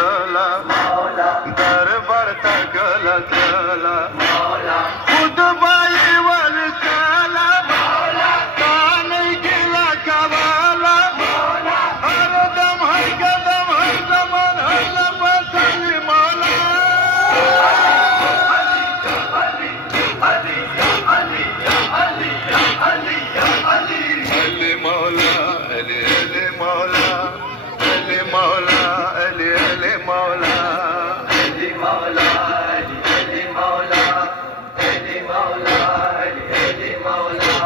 चला दरबार तगला चला खुद बाईवर चला नहीं गिला कवाला हर दम हर कदम हर जमान हर लम्हा चली मौला अली मौला अली अली मौला अली मौला अली अली मौला अली मौला अली अली मौला अली मौला अली अली मौला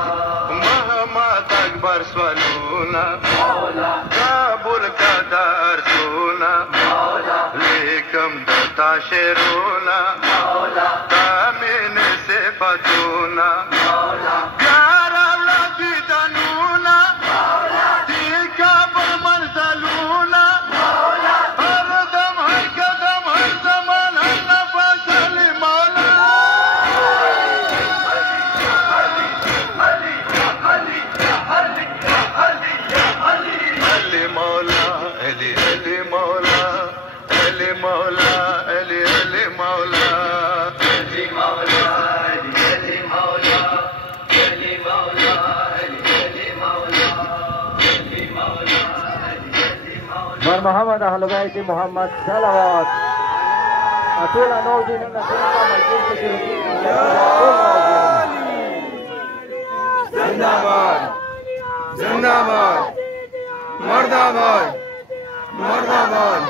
मोहम्मद अकबर स्वलूना मौला काबुल का दर सोना मौला लेकम दता शेरोना मौला तामीन से बतूना मौला प्यारा लगी तनूना मौला तीका पर मरसलूना मौला हर दम हर कदम हर जमान हर लम्हा चली मौला अली मौला अली अली मौला अली मौला अली अली मौला अली मौला अली अली मौला अली मौला अली अली मौला अली मौला अली अली मौला Nur Muhammad Ahlul Bait Muhammad salawat atul anawdin na sunna majid shirki जिंदाबाद जिंदाबाद मुर्दाबाद मुर्दाबाद